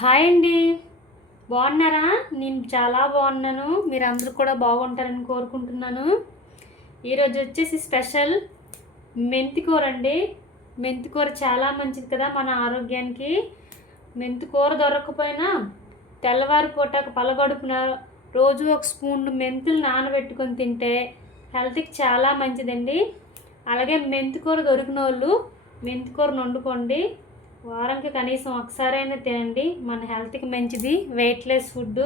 Hi అండి. బాగున్నారా? నేను చాలా బాగున్నాను. మీరు అందరూ కూడా బాగుంటారని కోరుకుంటున్నాను. ఈరోజు వచ్చేసి స్పెషల్ మెంతికూర అండి. మెంతికూర చాలా మంచిది కదా మన ఆరోగ్యానికి. మెంతికూర దొరకకపోయినా తెల్లవారి పూటకు పలగడుపున రోజు ఒక స్పూన్ మెంతులు నానబెట్టుకొని తింటే హెల్త్కి చాలా మంచిదండి. అలాగే మెంతికూర దొరికిన వాళ్ళు మెంతికూరను వండుకోండి. వారానికి కనీసం ఒకసారైనా తినండి. మన హెల్త్కి మంచిది. వెయిట్లెస్ ఫుడ్,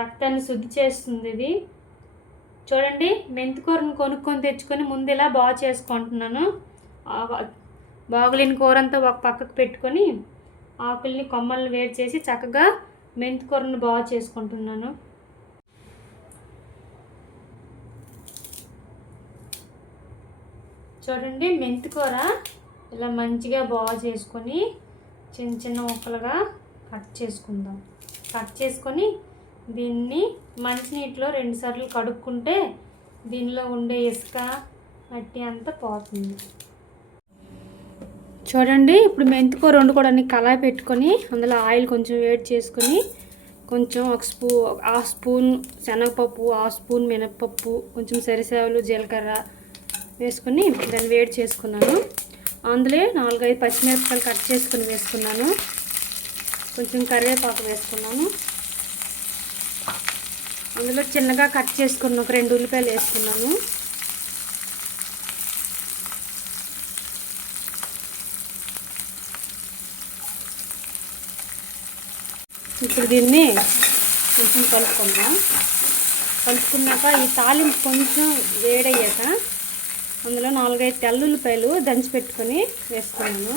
రక్తాన్ని శుద్ధి చేస్తుంది ఇది. చూడండి, మెంతికూరను కొనుక్కొని తెచ్చుకొని ముందు ఇలా బాగు చేసుకుంటున్నాను. బాగులేని కూర అంతా ఒక పక్కకు పెట్టుకొని ఆకుల్ని కొమ్మల్ని వేడి చేసి చక్కగా మెంతికూరను బాగు చేసుకుంటున్నాను. చూడండి, మెంతికూర ఇలా మంచిగా బాగు చేసుకొని చిన్న చిన్న ముక్కలుగా కట్ చేసుకుందాం. కట్ చేసుకొని దీన్ని మంచినీటిలో 2 సార్లు కడుక్కుంటే దీనిలో ఉండే ఇసుక మట్టి అంతా పోతుంది. చూడండి, ఇప్పుడు మెంతికూర వండుకోవడానికి కళాయి పెట్టుకొని అందులో ఆయిల్ కొంచెం వేడి చేసుకొని కొంచెం ఒక స్పూన్ శనగపప్పు, 1 స్పూన్ మినప్పప్పు, కొంచెం సరిసేవలు, జీలకర్ర వేసుకొని దాన్ని వేడి చేసుకున్నాను. అందులో 4-5 పచ్చిమిరపకాయలు కట్ చేసుకుని వేసుకున్నాను. కొంచెం కరివేపాకు వేసుకున్నాను. అందులో చిన్నగా కట్ చేసుకున్న ఒక 2 ఉల్లిపాయలు వేసుకున్నాను. ఇప్పుడు దీన్ని కొంచెం కలుపుకున్నాక ఈ తాలింపు కొంచెం వేడయ్యాక అందులో 4-5 తెల్లుల్లిపాయలు దంచి పెట్టుకొని వేసుకున్నాను.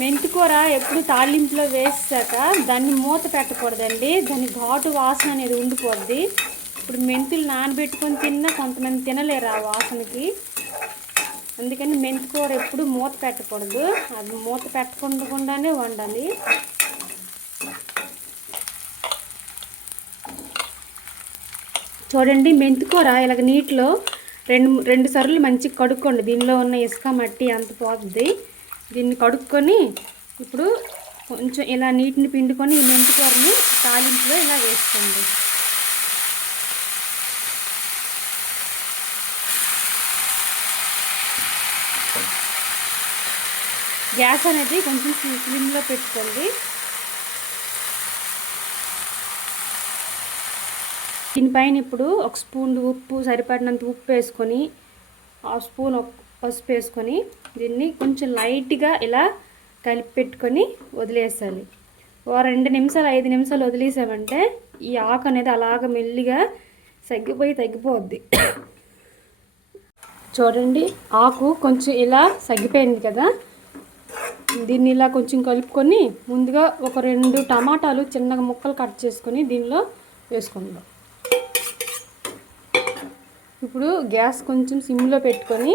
మెంతికూర ఎప్పుడు తాలింపులో వేసాక దాన్ని మూత పెట్టకూడదండి. దాని ఘాటు వాసన అనేది ఉండిపోద్ది. ఇప్పుడు మెంతులు నానబెట్టుకొని తిన్నా కొంతమంది తినలేరు ఆ వాసనకి. అందుకని మెంతికూర ఎప్పుడు మూత పెట్టకూడదు. అది మూత పెట్టకుండానే వండాలి. చూడండి, మెంతికూర ఇలాగ నీటిలో 2 సార్లు మంచిగా కడుక్కోండి. దీనిలో ఉన్న ఇసుక మట్టి అంత పోతుంది. దీన్ని కడుక్కొని ఇప్పుడు కొంచెం ఇలా నీటిని పిండుకొని ఈ మెంతికూరని తాలింపులో ఇలా వేసుకోండి. గ్యాస్ అనేది కొంచెం స్లిమ్లో పెట్టుకోండి. దీనిపైన ఇప్పుడు 1 స్పూన్ ఉప్పు, సరిపడినంత ఉప్పు వేసుకొని 1/2 స్పూన్ పసుపు వేసుకొని దీన్ని కొంచెం లైట్గా ఇలా కలిపి పెట్టుకొని వదిలేసాలి. 2 నిమిషాలు 5 నిమిషాలు వదిలేసామంటే ఈ ఆకు అనేది అలాగ మెల్లిగా తగ్గిపోద్ది. చూడండి, ఆకు కొంచెం ఇలా సగ్గిపోయింది కదా. దీన్ని ఇలా కొంచెం కలుపుకొని ముందుగా ఒక 2 టమాటాలు చిన్నగా ముక్కలు కట్ చేసుకొని దీనిలో వేసుకుందాం. ఇప్పుడు గ్యాస్ కొంచెం సిమ్లో పెట్టుకొని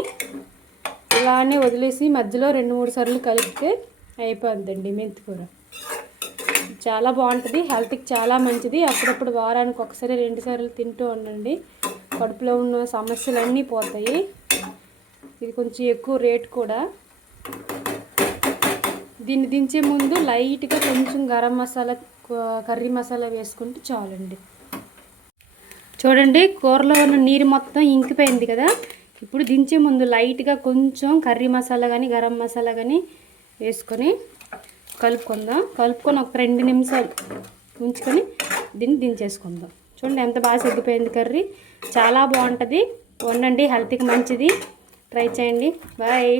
ఇలానే వదిలేసి మధ్యలో 2-3 సార్లు కలిపితే అయిపోద్దండి మెంతికూర. చాలా బాగుంటుంది. హెల్త్కి చాలా మంచిది. అప్పుడప్పుడు వారానికి ఒకసారి 2 సార్లు తింటూ ఉండండి. కడుపులో ఉన్న సమస్యలన్నీ పోతాయి. ఇది కొంచెం ఎక్కువ రేట్ కూడా. దీన్ని దించే ముందు లైట్గా కొంచెం గరం మసాలా, కర్రీ మసాలా వేసుకుంటే చాలండి. చూడండి, కూరలో ఉన్న నీరు మొత్తం ఇంకిపోయింది కదా. ఇప్పుడు దించే ముందు లైట్గా కొంచెం కర్రీ మసాలా కానీ గరం మసాలా కానీ వేసుకొని కలుపుకొని ఒక 2 నిమిషాలు ఉంచుకొని దీన్ని దించేసుకుందాం. చూడండి ఎంత బాగా సగ్గిపోయింది కర్రీ. చాలా బాగుంటుంది. వండండి, హెల్త్కి మంచిది. ట్రై చేయండి. బాయ్.